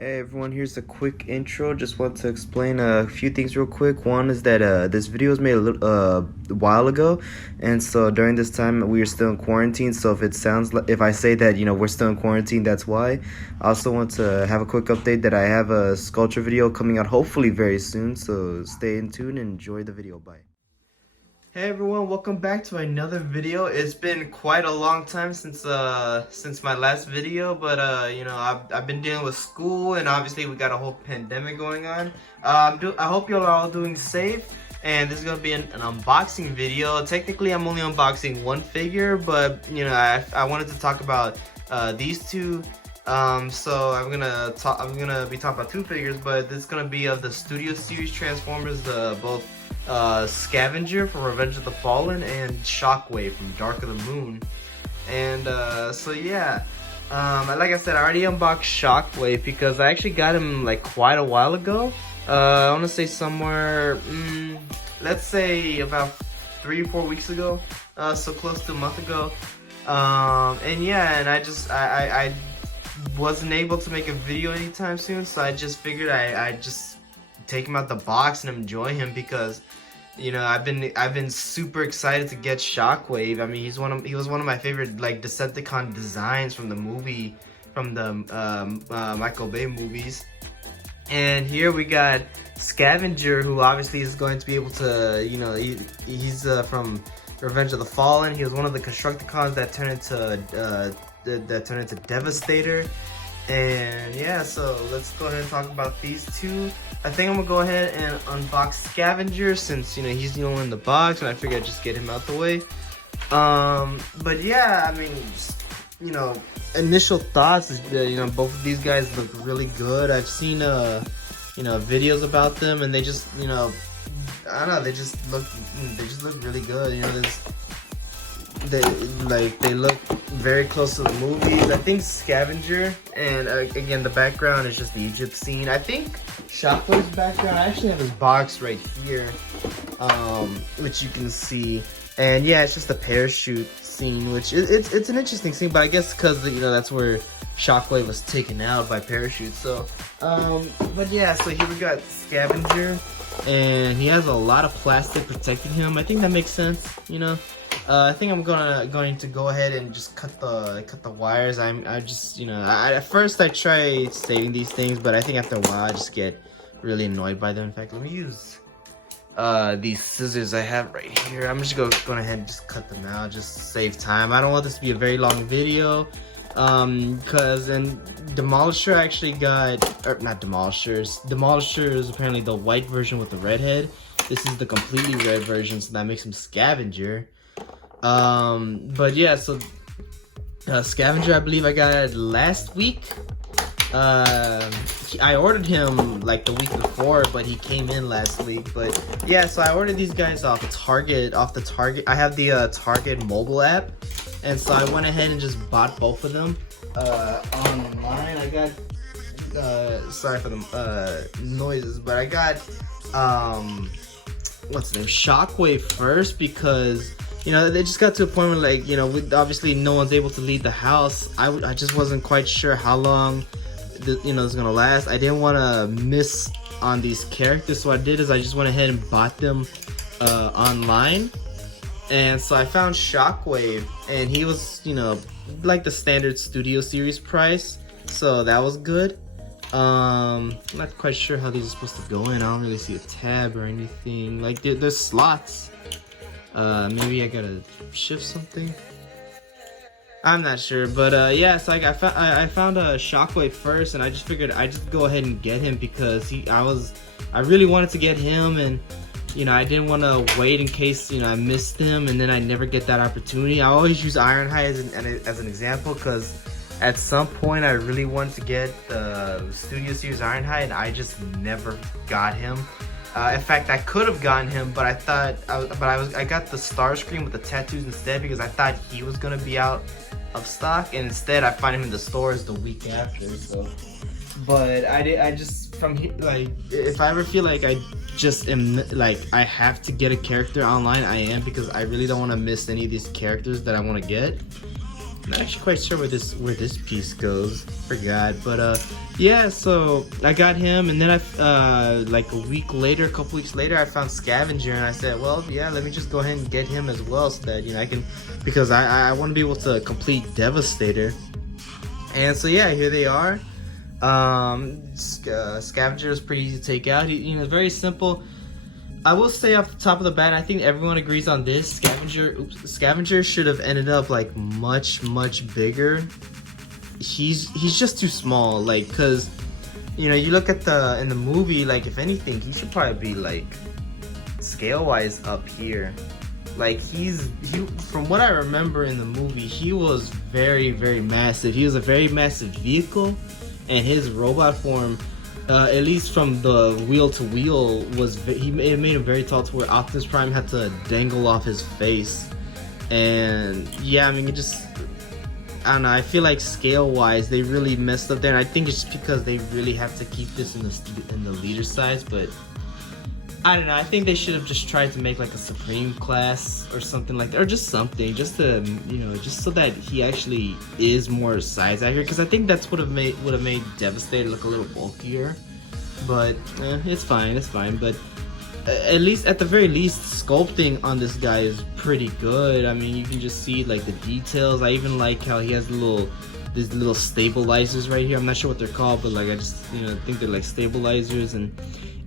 Hey everyone, here's a quick intro. Just want to explain a few things real quick. One is that this video was made a while ago, and so during this time we are still in quarantine. So if I say that we're still in quarantine, that's why. I also want to have a quick update that I have a sculpture video coming out hopefully very soon. So stay in tune and enjoy the video. Bye. Hey everyone, welcome back to another video. It's been quite a long time since my last video, but I've been dealing with school, and obviously we got a whole pandemic going on. I hope y'all are all doing safe, and this is gonna be an unboxing video. Technically I'm only unboxing one figure, but I wanted to talk about these two. So I'm gonna be talking about two figures, but this is gonna be of the Studio Series Transformers, both Scavenger from Revenge of the Fallen and Shockwave from Dark of the Moon. And so yeah, like I said, I already unboxed Shockwave because I actually got him like quite a while ago. I want to say somewhere, let's say about 3 or 4 weeks ago, so close to a month ago. And yeah, and I wasn't able to make a video anytime soon, so I just figured I just take him out the box and enjoy him, because I've been super excited to get Shockwave. I mean, he was one of my favorite like Decepticon designs from the movie, from the Michael Bay movies. And here we got Scavenger, who obviously is going to be able to, he's from Revenge of the Fallen. He was one of the Constructicons that turned into Devastator. And yeah, so let's go ahead and talk about these two. I think I'm gonna go ahead and unbox Scavenger, since he's the only one in the box, and I figured I'd just get him out the way. But yeah, I mean, just, initial thoughts is that both of these guys look really good. I've seen videos about them, and they just I don't know, they just look really good. They look very close to the movies. I think Scavenger, and again, the background is just the Egypt scene. I think Shockwave's background, I actually have his box right here, which you can see. And yeah, it's just a parachute scene, which it's an interesting scene, but I guess because that's where Shockwave was taken out by parachute. So but yeah, so here we got Scavenger, and he has a lot of plastic protecting him. I think that makes sense. I think I'm going to go ahead and just cut the wires. At first I try saving these things, but I think after a while I just get really annoyed by them. In fact, let me use these scissors I have right here. I'm just going ahead and just cut them out, just to save time. I don't want this to be a very long video, because Demolisher actually got, or not Demolishers. Demolisher is apparently the white version with the red head. This is the completely red version, so that makes him Scavenger. But yeah, so Scavenger, I believe I got last week. I ordered him like the week before, but he came in last week. But yeah, so I ordered these guys off the Target. I have the Target mobile app, and so I went ahead and just bought both of them online. I got sorry for the noises, but I got what's the name, Shockwave first, because they just got to a point where, like, obviously no one's able to leave the house. I just wasn't quite sure how long it's gonna last. I didn't want to miss on these characters, so what I did is I just went ahead and bought them online. And so I found Shockwave, and he was like the standard Studio Series price, so that was good. I'm not quite sure how these are supposed to go in. I don't really see a tab or anything. Like, there's slots. Maybe I gotta shift something. I'm not sure, but yeah. So I found a Shockwave first, and I just figured I'd just go ahead and get him, because I really wanted to get him, and I didn't want to wait in case I missed him and then I never get that opportunity. I always use Ironhide as an example, because at some point I really wanted to get the Studio Series Ironhide, and I just never got him. In fact, I could have gotten him, but I got the Starscream with the tattoos instead, because I thought he was gonna be out of stock, and instead I find him in the stores the week after. So, but I just, from here, like, if I ever feel like I just am like I have to get a character online, I am, because I really don't want to miss any of these characters that I want to get. I'm not actually quite sure where this piece goes. Forgot, but yeah. So I got him, and then like a couple weeks later, I found Scavenger, and I said, well, yeah, let me just go ahead and get him as well, so that I can, because I want to be able to complete Devastator. And so yeah, here they are. Scavenger is pretty easy to take out. Very simple. I will say off the top of the bat, I think everyone agrees on this. Scavenger should have ended up like much bigger. He's just too small, like, cause you look at in the movie, like, if anything, he should probably be like scale wise up here. Like, from what I remember in the movie, he was very massive. He was a very massive vehicle, and his robot form, at least from the wheel to wheel, it made him very tall, to where Optimus Prime had to dangle off his face. And yeah, I mean, I don't know, I feel like scale wise they really messed up there, and I think it's just because they really have to keep this in the leader size. But I don't know, I think they should have just tried to make like a Supreme class or something like that, or just something, just to, just so that he actually is more size accurate, because I think that's would have made Devastator look a little bulkier. But it's fine. But at the very least, sculpting on this guy is pretty good. I mean, you can just see like the details. I even like how he has these little stabilizers right here. I'm not sure what they're called, but like I just think they're like stabilizers. And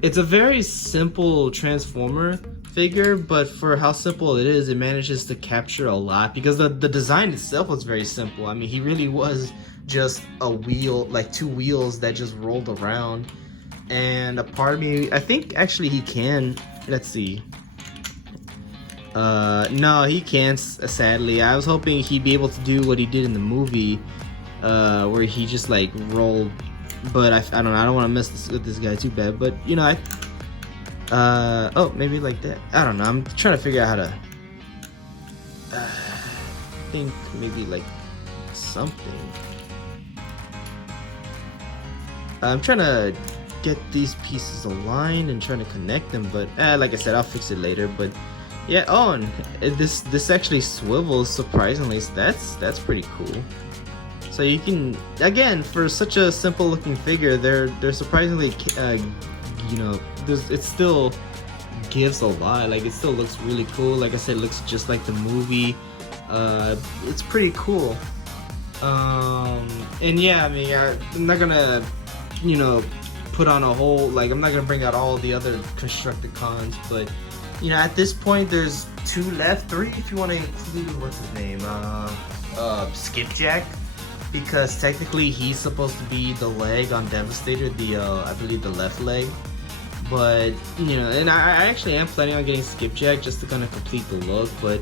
it's a very simple Transformer figure, but for how simple it is, it manages to capture a lot, because the design itself was very simple. I mean, he really was just a wheel, like two wheels that just rolled around. And a part of me, I think actually he can, let's see. No, he can't, sadly. I was hoping he'd be able to do what he did in the movie, where he just like rolled. But I don't know, I don't want to mess with this guy too bad. But oh, maybe like that. I don't know, I'm trying to figure out how to think maybe like something. I'm trying to get these pieces aligned and trying to connect them, but like I said, I'll fix it later. But yeah, oh, and this actually swivels, surprisingly, so that's pretty cool. So you can, again, for such a simple looking figure, they're surprisingly it still gives a lot. Like, it still looks really cool. Like I said, it looks just like the movie. It's pretty cool. And yeah, I mean, I'm not gonna put on a whole, like, I'm not gonna bring out all the other Constructicons, but at this point there's 2 left, 3 if you want to include, what's his name, Skipjack, because technically he's supposed to be the leg on Devastator, I believe the left leg. But and I actually am planning on getting Skipjack just to kind of complete the look. But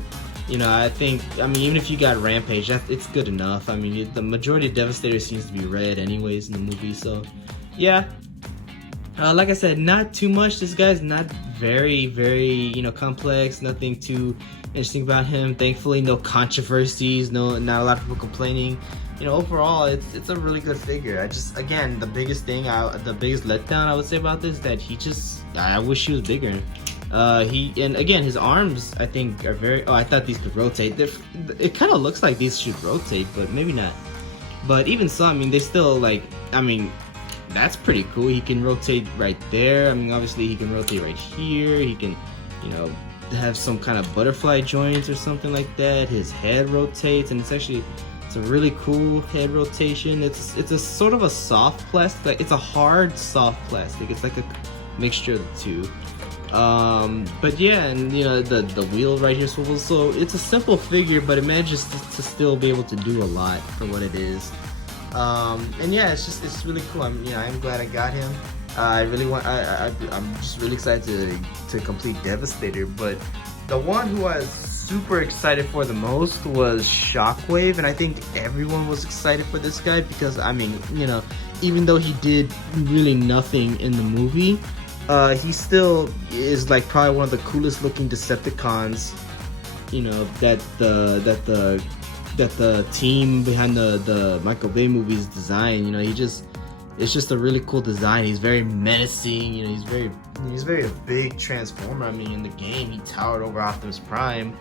I think, I mean, even if you got Rampage, it's good enough. I mean, the majority of Devastator seems to be red anyways in the movie, so yeah. Like I said, not too much. This guy's not very complex. Nothing too interesting about him. Thankfully, no controversies. Not a lot of people complaining. Overall, it's a really good figure. Again, the biggest letdown I would say about this is that I wish he was bigger. And again, his arms, I think, are very. Oh, I thought these could rotate. It kind of looks like these should rotate, but maybe not. But even so, I mean, they still, like, I mean, that's pretty cool. He can rotate right there. I mean, obviously he can rotate right here. He can, have some kind of butterfly joints or something like that. His head rotates, and it's a really cool head rotation. It's a sort of a soft plastic. Like, it's a hard soft plastic. It's like a mixture of the two. But yeah, and the wheel right here swivels. So it's a simple figure, but it manages to still be able to do a lot for what it is. And yeah, it's really cool. I'm glad I got him. I'm just really excited to complete Devastator. But the one who I was super excited for the most was Shockwave, and I think everyone was excited for this guy because, I mean, even though he did really nothing in the movie, he still is like probably one of the coolest looking Decepticons. That the team behind the Michael Bay movies design. It's just a really cool design. He's very menacing. He's very a big Transformer. I mean, in the game, he towered over Optimus Prime.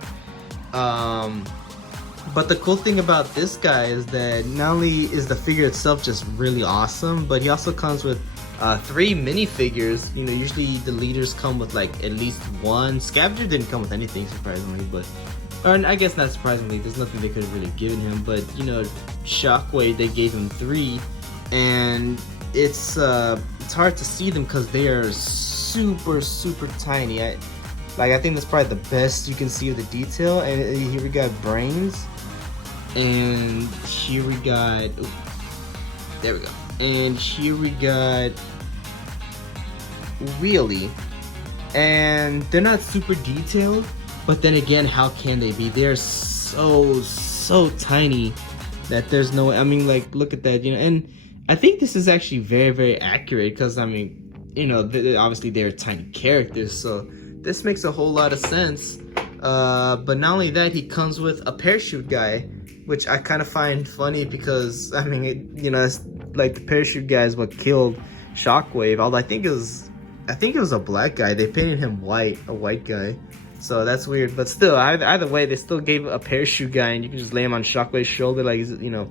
But the cool thing about this guy is that not only is the figure itself just really awesome, but he also comes with 3 minifigures. You know, usually the leaders come with like at least one. Scavenger didn't come with anything, surprisingly, but or I guess not surprisingly, there's nothing they could have really given him. But you know, Shockwave, they gave him 3, and it's hard to see them because they are super tiny. I think that's probably the best you can see of the detail. And here we got brains. And here we got, ooh, there we go. And here we got Wheelie. And they're not super detailed, but then again, how can they be? They're so tiny that there's no way. I mean, like, look at that, you know. And I think this is actually very accurate because, I mean, you know, obviously they're tiny characters, so this makes a whole lot of sense. But not only that, he comes with a parachute guy, which I kind of find funny because, I mean, you know, it's like the parachute guy is what killed Shockwave. Although I think it was a black guy. They painted him white, a white guy. So that's weird. But still, either way, they still gave a parachute guy, and you can just lay him on Shockwave's shoulder, like he's, you know,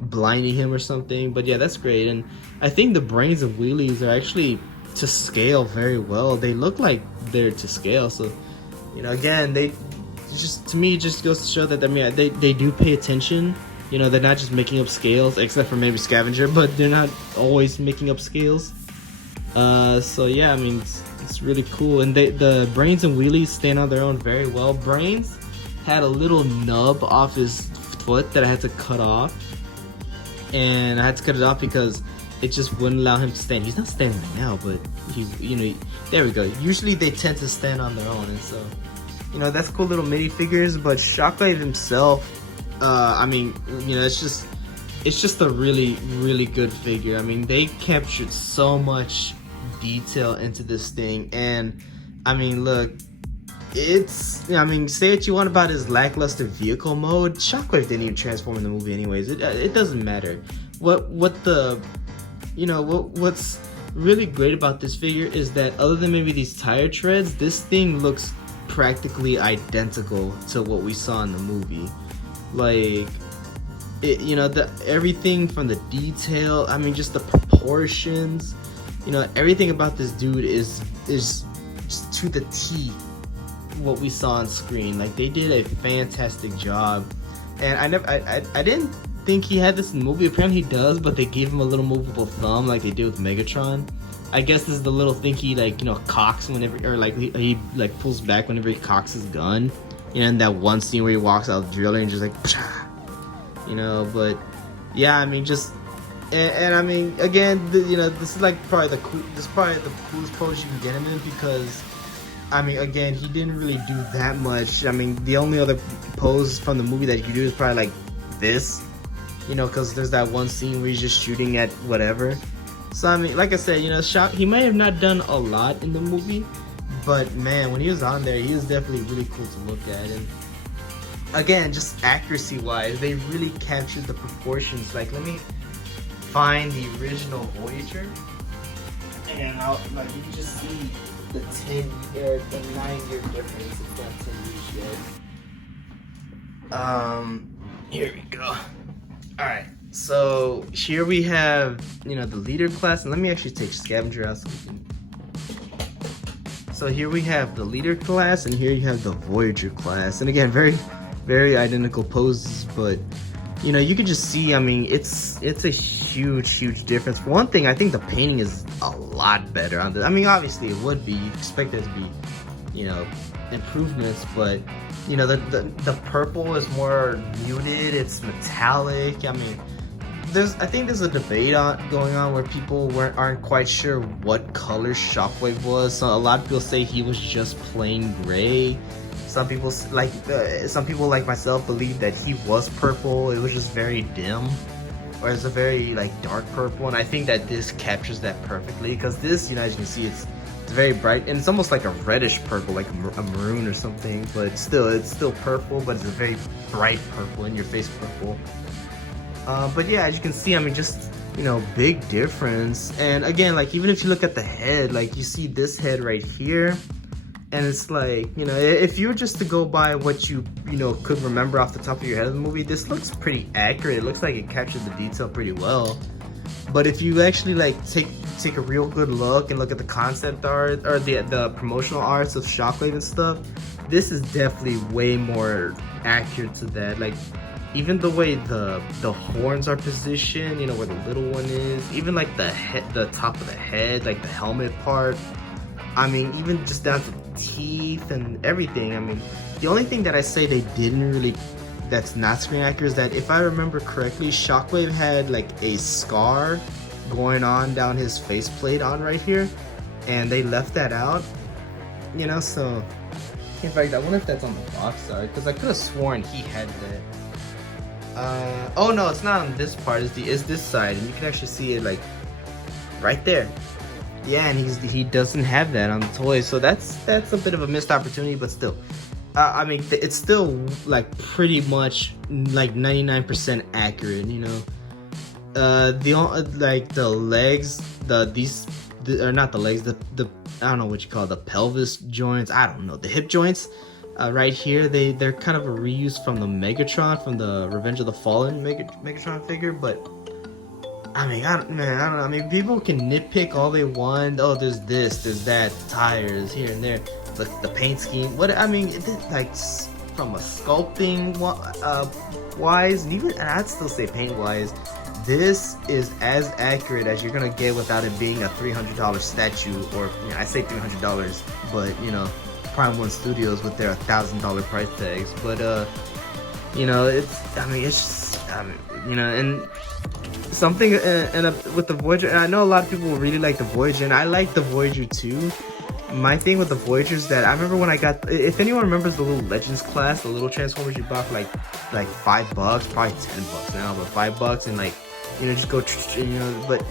blinding him or something. But yeah, that's great. And I think the brains of wheelies are actually to scale very well. They look like they're to scale. So, you know, again, they just, to me, just goes to show that, I mean, they do pay attention. You know, they're not just making up scales, except for maybe Scavenger, but they're not always making up scales. So yeah, I mean, it's really cool. And the brains and wheelies stand on their own very well. Brains had a little nub off his foot that I had to cut off, and I had to cut it off because it just wouldn't allow him to stand. He's not standing right now, but he's, you know, there we go. Usually they tend to stand on their own, and so, you know, that's cool little minifigures. But Shockwave himself, I mean, you know, it's just a really good figure. I mean, they captured so much detail into this thing, and I mean, look, it's, I mean, say what you want about his lackluster vehicle mode, Shockwave didn't even transform in the movie anyways. It doesn't matter. What the, you know, what's really great about this figure is that other than maybe these tire treads, this thing looks practically identical to what we saw in the movie. Like, it, you know, everything from the detail, I mean, just the proportions, you know, everything about this dude is just to the T what we saw on screen. Like, they did a fantastic job. And I didn't think he had this in the movie. Apparently he does, but they gave him a little movable thumb like they did with Megatron. I guess this is the little thing he, like, you know, cocks whenever, or like he like pulls back whenever he cocks his gun. You know, in that one scene where he walks out of the driller and just like, you know. But yeah, I mean, just and I mean, again, you know, this is like probably the coolest pose you can get him in, because I mean, again, he didn't really do that much. I mean, the only other pose from the movie that you can do is probably like this, you know, because there's that one scene where he's just shooting at whatever. So I mean, like I said, you know, he may have not done a lot in the movie, but man, when he was on there, he was definitely really cool to look at. And again, just accuracy wise, they really captured the proportions. Like, let me find the original Voyager, and like, you can just see the 9-year difference. It's not 10 years yet. Here we go. Alright, so here we have, you know, the leader class, and let me actually take Scavenger out so we can. So here we have the leader class, and here you have the Voyager class. And again, very identical poses, but you know, you can just see, I mean, it's a huge difference. For one thing, I think the painting is a lot better on this. I mean, obviously it would be, you expect there to be, you know, improvements, but you know, the purple is more muted, it's metallic. I mean, I think there's a debate going on where people aren't quite sure what color Shockwave was. So a lot of people say he was just plain gray. Some people like myself believe that he was purple. It was just very dim, or it's a very like dark purple. And I think that this captures that perfectly, because this, you know, as you can see, it's very bright, and it's almost like a reddish purple, like a maroon or something. But still, it's still purple, but it's a very bright purple, in your face purple. But yeah, as you can see, I mean, just, you know, big difference. And again, like, even if you look at the head, like, you see this head right here, And it's like, you know, if you were just to go by what you know, could remember off the top of your head of the movie, this looks pretty accurate. It looks like it captured the detail pretty well. But if you actually like take a real good look and look at the concept art or the promotional arts of Shockwave and stuff, this is definitely way more accurate to that. Like, even the way the horns are positioned, you know, where the little one is, even like the top of the head, like the helmet part. I mean, even just down to teeth and everything. I mean, the only thing that I say they didn't really, that's not screen accurate, is that if I remember correctly, Shockwave had like a scar going on down his faceplate on right here, and they left that out, you know. So in fact, I wonder if that's on the box art, because I could have sworn he had that. Oh no, it's not on this part. It's this side, and you can actually see it like right there. Yeah, and he doesn't have that on the toy, so that's a bit of a missed opportunity, but still. I mean, it's still like pretty much like 99% accurate, you know. The legs, or not the legs, the I don't know what you call it, the pelvis joints, I don't know, the hip joints, right here, they're kind of a reuse from the Megatron, from the Revenge of the Fallen Megatron figure. But I mean, I don't know. I mean, people can nitpick all they want. Oh, there's this, there's that, tires here and there, the paint scheme. What I mean, like from a sculpting wise, and I'd still say paint wise, this is as accurate as you're gonna get without it being a $300 statue, or you know, I say $300, but you know, Prime One Studios with their $1,000 price tags. But you know, you know, and something with the Voyager, and I know a lot of people really like the Voyager, and I like the Voyager too. My thing with the Voyager is that I remember when I got, if anyone remembers the little Legends class, the little Transformers you bought for like $5, probably $10 now, but $5, and like, you know, just go, you know. But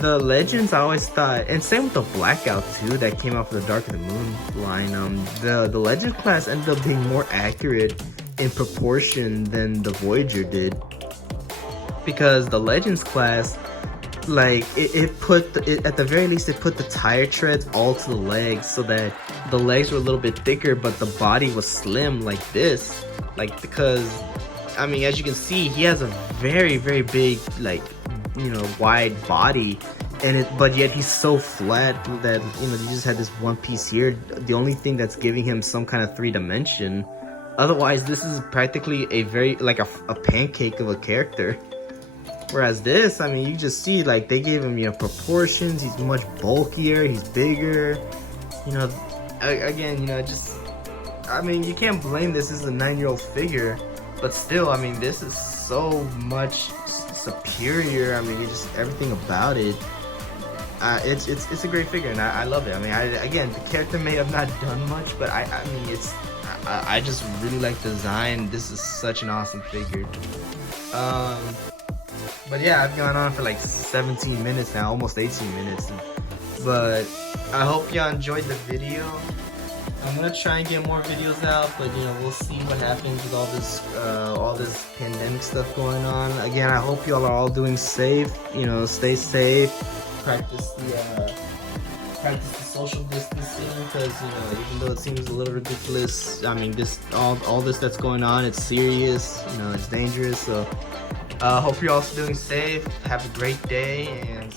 the Legends, I always thought, and same with the Blackout too, that came out for the Dark of the Moon line. The Legends class ended up being more accurate in proportion than the Voyager did, because the Legends class, like it put at the very least, it put the tire treads all to the legs, so that the legs were a little bit thicker, but the body was slim like this. Like, because I mean, as you can see, he has a very, very big, like, you know, wide body, but yet he's so flat that, you know, you just had this one piece here, the only thing that's giving him some kind of 3-dimension. Otherwise, this is practically a very, like a pancake of a character. Whereas this, I mean, you just see, like, they gave him, you know, proportions. He's much bulkier, he's bigger, you know. Again, you know, I mean, you can't blame this as a 9-year-old figure, but still, I mean, this is so much superior. I mean, just everything about it. It's a great figure, and I love it. I mean, again, the character may have not done much, but I mean, I just really like the design. This is such an awesome figure. But yeah, I've gone on for like 17 minutes now, almost 18 minutes. But I hope y'all enjoyed the video. I'm gonna try and get more videos out, but you know, we'll see what happens with all this pandemic stuff going on. Again, I hope y'all are all doing safe. You know, stay safe. Practice the social distancing, because you know, even though it seems a little ridiculous, I mean, all this that's going on, it's serious. You know, it's dangerous. So hope you're also doing safe. Have a great day, and